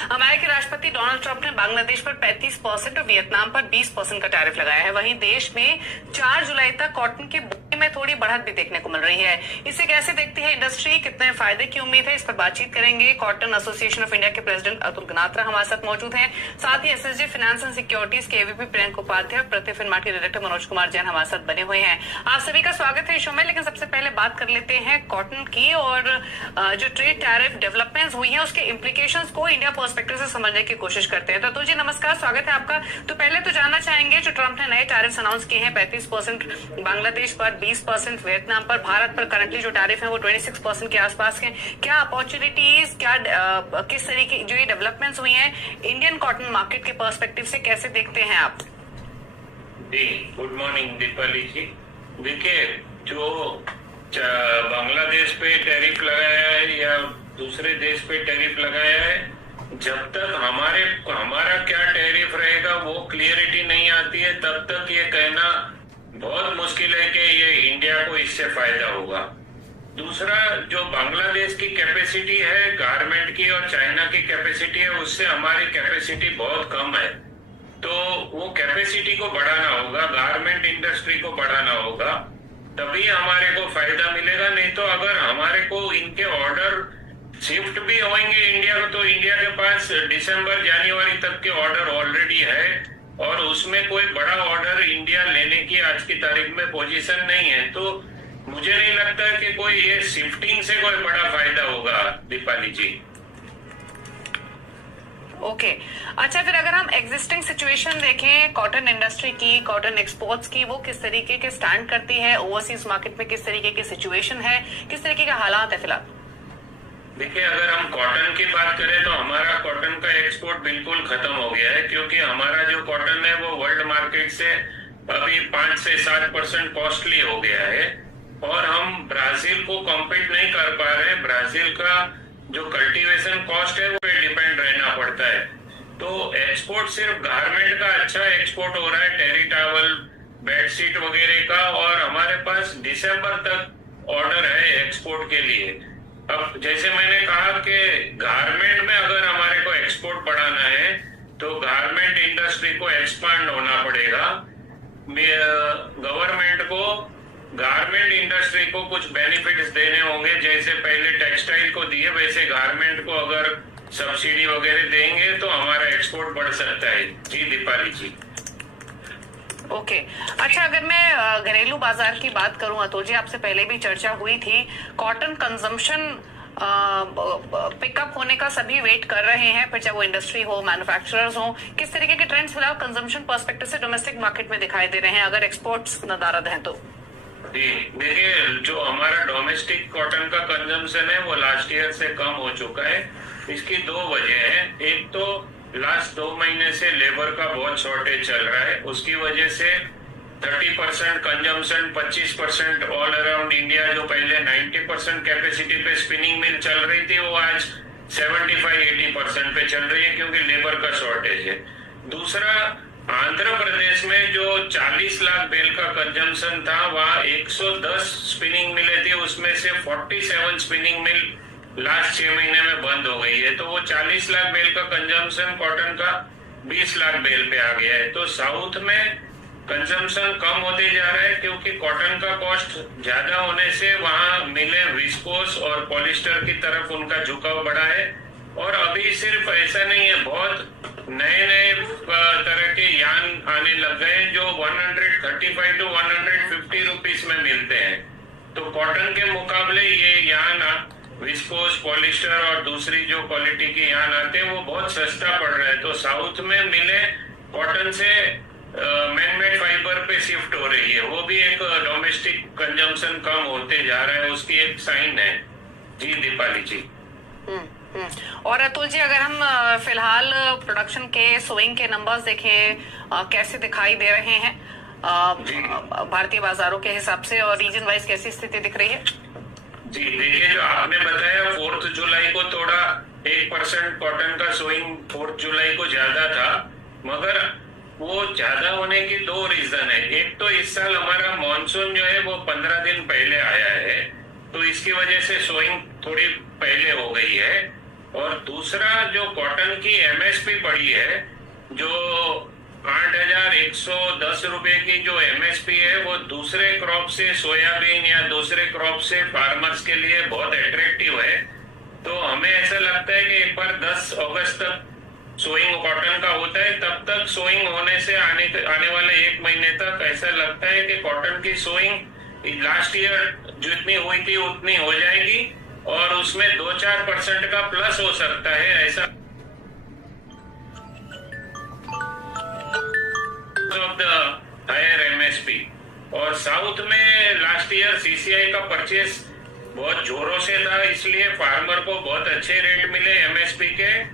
अमेरिकी राष्ट्रपति Donald Trump ने बांग्लादेश पर 35% और वियतनाम पर 20% का टैरिफ लगाया है। वहीं देश में 4 जुलाई तक कॉटन के बोने में थोड़ी बढ़त भी देखने को मिल रही है। इसे कैसे देखती है इंडस्ट्री, कितने फायदे की उम्मीद है, इस पर बातचीत करेंगे। कॉटन एसोसिएशन ऑफ इंडिया के प्रेसिडेंट अतुल गनात्रा हमारे साथ मौजूद हैं। साथ ही एसएसजी फाइनेंस एंड सिक्योरिटीज के एवीपी प्रियंका उपाध्याय और प्रति फिल्मार्ट के डायरेक्टर मनोज कुमार जैन हमारे साथ बने हुए हैं। आप सभी का स्वागत है इस शो में। लेकिन सबसे पहले बात कर लेते हैं कॉटन की और जो ट्रेड टैरिफ डेवलपमेंट्स हुई है उसके इम्प्लीकेशंस को इंडिया पर्सपेक्टिव से समझने की कोशिश करते हैं। तो जी नमस्कार, स्वागत है आपका। तो पहले तो जानना चाहेंगे, जो ट्रंप ने नए टैरिफ अनाउंस किए हैं 35% बांग्लादेश पर, 20% वियतनाम पर, भारत पर करंटली जो टैरिफ है वो 26% के आसपास के, क्या अपॉर्चुनिटीज, क्या किस तरीके जो ये डेवलपमेंट्स हुई हैं इंडियन कॉटन मार्केट के पर्सपेक्टिव से कैसे देखते हैं आप? जी गुड मॉर्निंग दीपाली जी। देखिए, जो बांग्लादेश पे टैरिफ लगाया है या दूसरे देश पे टैरिफ लगाया है, जब तक हमारा क्या टैरिफ रहेगा वो क्लियरिटी नहीं आती है, तब तक ये कहना बहुत मुश्किल है कि ये इंडिया को इससे फायदा होगा। दूसरा, जो बांग्लादेश की कैपेसिटी है गारमेंट की और चाइना की कैपेसिटी है, उससे हमारी कैपेसिटी बहुत कम है। तो वो कैपेसिटी को बढ़ाना होगा, गारमेंट इंडस्ट्री को बढ़ाना होगा, तभी हमारे को फायदा मिलेगा। नहीं तो अगर हमारे को इनके ऑर्डर शिफ्ट भी होंगे इंडिया को, तो इंडिया के पास दिसंबर जनवरी तक के ऑर्डर ऑलरेडी है और उसमें कोई बड़ा ऑर्डर इंडिया लेने की आज की तारीख में पोजीशन नहीं है। तो मुझे नहीं लगता कि कोई ये शिफ्टिंग से कोई बड़ा फायदा होगा दीपाली जी। ओके अच्छा, फिर अगर हम एग्जिस्टिंग सिचुएशन देखें कॉटन इंडस्ट्री की, कॉटन एक्सपोर्ट्स की, वो किस तरीके के स्टैंड करती है ओवरसीज मार्केट में, किस तरीके की सिचुएशन है, किस तरीके के हालात है फिलहाल? देखिए, अगर हम कॉटन की बात करें तो हमारा कॉटन का एक्सपोर्ट बिल्कुल खत्म हो गया है, क्योंकि हमारा जो कॉटन है वो वर्ल्ड मार्केट से अभी 5 से 7% कॉस्टली हो गया है और हम ब्राजील को कॉम्पीट नहीं कर पा रहे। ब्राजील का जो कल्टीवेशन कॉस्ट है वो पे डिपेंड रहना पड़ता है। तो एक्सपोर्ट सिर्फ गारमेंट का अच्छा एक्सपोर्ट हो रहा है, टेरी टावल, बेडशीट वगैरह का, और हमारे पास दिसंबर तक ऑर्डर है एक्सपोर्ट के लिए। अब जैसे मैंने कहा कि गारमेंट में अगर हमारे को एक्सपोर्ट बढ़ाना है तो गारमेंट इंडस्ट्री को एक्सपांड होना पड़ेगा। गवर्नमेंट को गारमेंट इंडस्ट्री को कुछ बेनिफिट्स देने होंगे, जैसे पहले टेक्सटाइल को दिए वैसे गारमेंट को अगर सब्सिडी वगैरह देंगे तो हमारा एक्सपोर्ट बढ़ सकता है। जी दीपाली जी। ओके अच्छा, अगर मैं घरेलू बाजार की बात करूं अतुल जी, आपसे पहले भी चर्चा हुई थी, कॉटन कंजम्पशन पिकअप होने का सभी वेट कर रहे हैं, फिर चाहे वो इंडस्ट्री हो, मैन्युफैक्चरर्स हो, किस तरीके के ट्रेंड्स फिलहाल कंजम्पशन पर्सपेक्टिव से डोमेस्टिक मार्केट में दिखाई दे रहे हैं अगर एक्सपोर्ट्स नदारद हैं तो? जी देखिए, जो हमारा डोमेस्टिक कॉटन का कंजम्पशन है वो लास्ट ईयर से कम हो चुका है। इसकी 2 वजह है। एक तो लास्ट 2 महीने से लेबर का बहुत शॉर्टेज चल रहा है, उसकी वजह से 30% कंजम्पशन, 25% ऑल अराउंड इंडिया, जो पहले 90% कैपेसिटी पे स्पिनिंग मिल चल रही थी वो आज 75-80% पे चल रही है, क्योंकि लेबर का शॉर्टेज है। दूसरा, आंध्र प्रदेश में जो 40 लाख बेल का कंजम्पशन था, वहाँ 110 स्पिनिंग मिले थे, उसमें से 47 स्पिनिंग मिल लास्ट 6 महीने में बंद हो गई है। तो वो 40 लाख बेल का कंजम्पशन कॉटन का 20 लाख बेल पे आ गया है। तो साउथ में कंजम्पशन कम होते जा रहा है, क्योंकि कॉटन का कॉस्ट ज्यादा होने से वहाँ मिले विस्कोस और पॉलिस्टर की तरफ उनका झुकाव बढ़ा है। और अभी सिर्फ ऐसा नहीं है, बहुत नए नए तरह के यान आने लग गए जो 135 to 150 रुपीज में मिलते हैं। तो कॉटन के मुकाबले ये यान विस्कोस, पॉलिस्टर और दूसरी जो क्वालिटी के यान आते हैं वो बहुत सस्ता पड़ रहा है। तो साउथ में मिले कॉटन से मैनमेड फाइबर पे शिफ्ट हो रही है, वो भी एक डोमेस्टिक कंजम्पशन कम होते जा रहा है, उसकी एक साइन है। जी दीपाली जी। और अतुल जी, अगर हम फिलहाल प्रोडक्शन के सोइंग के नंबर्स देखें, कैसे दिखाई दे रहे हैं भारतीय बाजारों के हिसाब से, और रीजन वाइज कैसी स्थिति दिख रही है? जी देखिए, जो आपने बताया 4 जुलाई को थोड़ा 1% कॉटन का सोइंग 4 जुलाई को ज्यादा था, मगर वो ज्यादा होने की 2 रीजन है। एक तो इस साल हमारा मॉनसून जो है वो 15 दिन पहले आया है, तो इसकी वजह से सोइंग थोड़ी पहले हो गई है। और दूसरा जो कॉटन की एमएसपी बढ़ी है, जो 8,110 रुपए की जो एमएसपी है, वो दूसरे क्रॉप से, सोयाबीन या दूसरे क्रॉप से फार्मर्स के लिए बहुत अट्रैक्टिव है। तो हमें ऐसा लगता है कि एक बार 10 अगस्त तक सोइंग कॉटन का होता है, तब तक सोइंग होने से आने वाले एक महीने तक ऐसा लगता है कि कॉटन की सोइंग लास्ट ईयर जितनी हुई थी उतनी हो जाएगी और उसमें 2-4% का प्लस हो सकता है, ऐसा ऑफ द हायर एमएसपी। और साउथ में लास्ट ईयर सीसीआई का परचेस बहुत जोरों से था, इसलिए फार्मर को बहुत अच्छे रेट मिले। एमएसपी के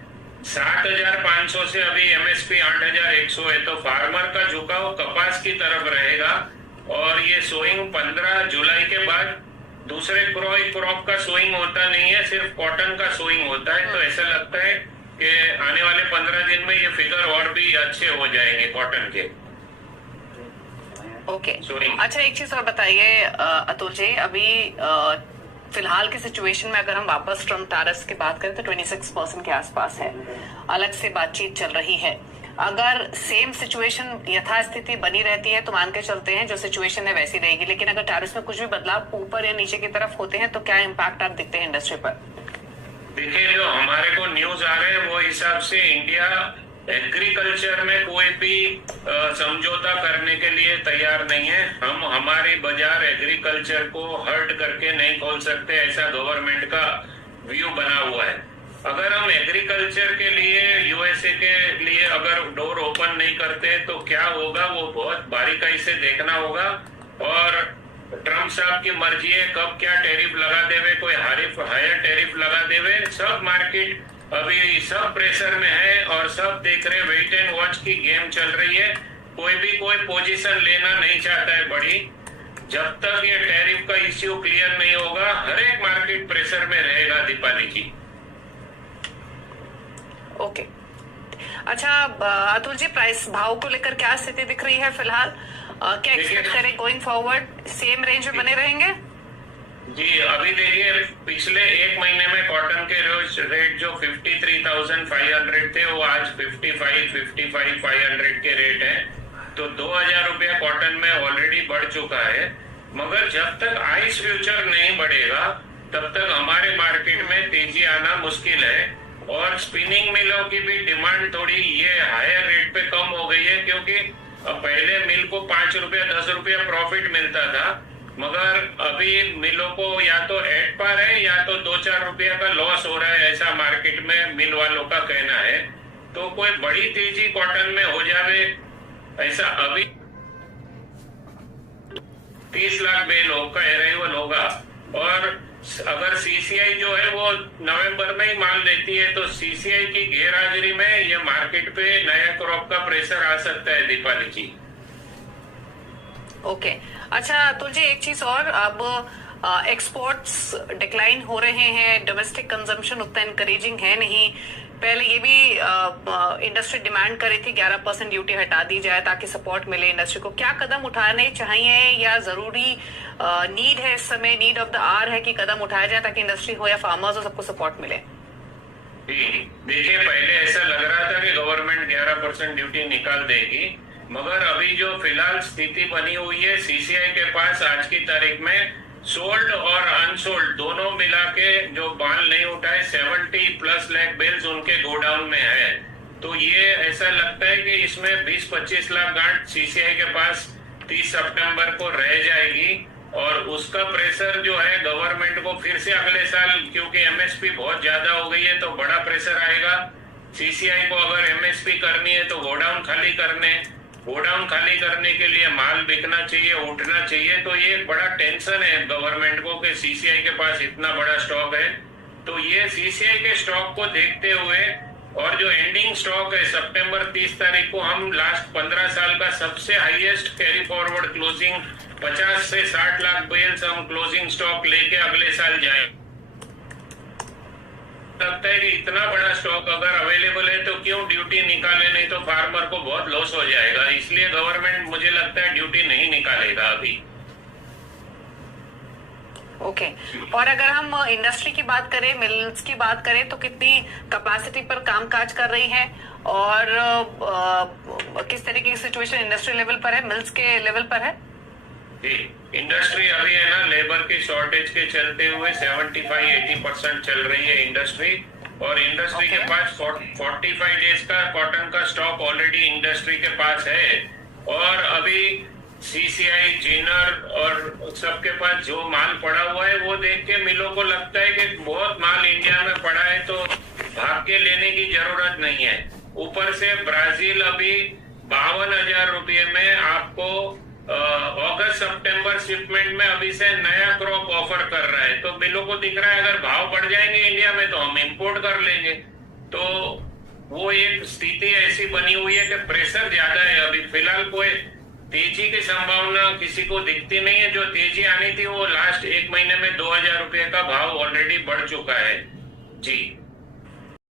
7,500 से अभी एमएसपी 8,100 है, तो फार्मर का झुकाव कपास की तरफ रहेगा। और ये सोइंग 15 जुलाई के बाद दूसरे क्रॉप का सोइंग होता नहीं है, सिर्फ कॉटन का सोइंग होता है। तो ऐसा लगता है कि आने वाले 15 दिन में ये फिगर और भी अच्छे हो जाएंगे कॉटन के। ओके अच्छा, एक चीज और बताइए अतुल जी, अभी फिलहाल की सिचुएशन में अगर हम वापस ट्रम्प टैरिफ्स की बात करें तो 26% के आसपास है, अलग से बातचीत चल रही है। अगर सेम सिचुएशन यथास्थिति बनी रहती है तो मान के चलते हैं जो सिचुएशन है वैसी रहेगी, लेकिन अगर टैरिफ्स में कुछ भी बदलाव ऊपर या नीचे की तरफ होते हैं तो क्या इम्पैक्ट आप दिखते हैं इंडस्ट्री पर? देखिए, जो हमारे को न्यूज आ रहे हैं वो हिसाब से इंडिया एग्रीकल्चर में कोई भी समझौता करने के लिए तैयार नहीं है। हम हमारी बाजार एग्रीकल्चर को हर्ट करके नहीं खोल सकते, ऐसा गवर्नमेंट का व्यू बना हुआ है। अगर हम एग्रीकल्चर के लिए, यूएसए के लिए अगर डोर ओपन नहीं करते तो क्या होगा, वो बहुत बारीकाई से देखना होगा। और ट्रम्प साहब की मर्जी है कब क्या टैरिफ लगा देवे, कोई हायर टैरिफ लगा देवे। सब मार्केट अभी सब प्रेशर में है और सब देख रहे, वेट एंड वॉच की गेम चल रही है। कोई भी कोई पोजीशन लेना नहीं चाहता है बड़ी। जब तक ये टैरिफ का इश्यू क्लियर नहीं होगा, हर एक मार्केट प्रेशर में रहेगा। दीपाली जी, ओके अच्छा अतुल जी, प्राइस भाव को लेकर क्या स्थिति दिख रही है फिलहाल? क्या एक्सपेक्ट करें गोइंग फॉरवर्ड, सेम रेंज में बने रहेंगे? जी, अभी देखिए, पिछले एक महीने में कॉटन के रेट जो 53,500 थे वो आज 55,500 के रेट है। तो 2,000 रुपया कॉटन में ऑलरेडी बढ़ चुका है। मगर जब तक आइस फ्यूचर नहीं बढ़ेगा तब तक हमारे मार्केट में तेजी आना मुश्किल है। और स्पिनिंग मिलों की भी डिमांड थोड़ी ये हायर रेट पे कम हो गई है, क्योंकि पहले मिल को 5 रुपया 10 रुपया प्रॉफिट मिलता था, मगर अभी मिलों को या तो एट पार है या तो 2-4 रुपया का लॉस हो रहा है, ऐसा मार्केट में मिल वालों का कहना है। तो कोई बड़ी तेजी कॉटन में हो जावे ऐसा अभी 30 लाख बेल का अराइवल होगा। और अगर सीसीआई जो है वो नवंबर में ही मान लेती है तो सीसीआई की गैरहाजिरी में ये मार्केट पे नया क्रॉप का प्रेशर आ सकता है। दीपाली जी, ओके अच्छा अतुल जी, एक चीज और, अब एक्सपोर्ट्स डिक्लाइन हो रहे हैं, डोमेस्टिक कंजम्पशन उतना इनकरेजिंग है नहीं। पहले ये भी इंडस्ट्री डिमांड कर रही थी 11% ड्यूटी हटा दी जाए ताकि सपोर्ट मिले इंडस्ट्री को। क्या कदम उठाने चाहिए या जरूरी नीड है इस समय, नीड ऑफ द आवर है कि कदम उठाया जाए ताकि इंडस्ट्री हो या फार्मर्स हो सबको सपोर्ट मिले? देखिए, पहले ऐसा लग रहा था कि गवर्नमेंट 11% ड्यूटी निकाल देगी, मगर अभी जो फिलहाल स्थिति बनी हुई है, सीसीआई के पास आज की तारीख में सोल्ड और अनसोल्ड दोनों मिला के जो माल नहीं उठाए 70+ लाख बेल्स उनके गोडाउन में है। तो ये ऐसा लगता है कि इसमें 20-25 लाख गांठ सीसीआई के पास 30 सितंबर को रह जाएगी। और उसका प्रेशर जो है गवर्नमेंट को फिर से अगले साल, क्योंकि एमएसपी बहुत ज्यादा हो गई है तो बड़ा प्रेशर आएगा। सीसीआई को अगर एमएसपी करनी है तो गोडाउन खाली करने के लिए माल बिकना चाहिए, उठना चाहिए। तो ये बड़ा टेंशन है गवर्नमेंट को कि सीसीआई के पास इतना बड़ा स्टॉक है। तो ये सीसीआई के स्टॉक को देखते हुए और जो एंडिंग स्टॉक है सितंबर 30 तारीख को, हम लास्ट 15 साल का सबसे हाईएस्ट कैरी फॉरवर्ड क्लोजिंग 50 से 60 लाख बेल्स हम क्लोजिंग स्टॉक लेके अगले साल जाए। लगता है कि इतना बड़ा स्टॉक अगर अवेलेबल है तो क्यों ड्यूटी निकाले, नहीं तो फार्मर को बहुत लॉस हो जाएगा। इसलिए गवर्नमेंट मुझे लगता है ड्यूटी नहीं निकालेगा अभी। ओके। और अगर हम इंडस्ट्री की बात करें, मिल्स की बात करें, तो कितनी कैपेसिटी पर कामकाज कर रही है और किस तरीके की सिचुएशन इंडस्ट्री लेवल पर है, मिल्स के लेवल पर है? इंडस्ट्री अभी है ना, लेबर की शॉर्टेज के चलते हुए 75-80% चल रही है इंडस्ट्री। और इंडस्ट्री के पास 45 डेज का कॉटन का स्टॉक ऑलरेडी इंडस्ट्री के पास है। और अभी सीसीआई, जिनर और सबके पास जो माल पड़ा हुआ है वो देख के मिलों को लगता है कि बहुत माल इंडिया में पड़ा है, तो भाग के लेने की जरूरत नहीं है। ऊपर से ब्राजील अभी 52,000 रुपये में आपको अगस्त सितंबर शिपमेंट में अभी से नया क्रॉप ऑफर कर रहा है। तो मिलों को दिख रहा है अगर भाव बढ़ जाएंगे इंडिया में तो हम इंपोर्ट कर लेंगे। तो वो एक स्थिति ऐसी बनी हुई है कि प्रेशर ज्यादा है। अभी फिलहाल कोई तेजी की संभावना किसी को दिखती नहीं है। जो तेजी आनी थी वो लास्ट 1 महीने में 2,000 रुपये का भाव ऑलरेडी बढ़ चुका है। जी।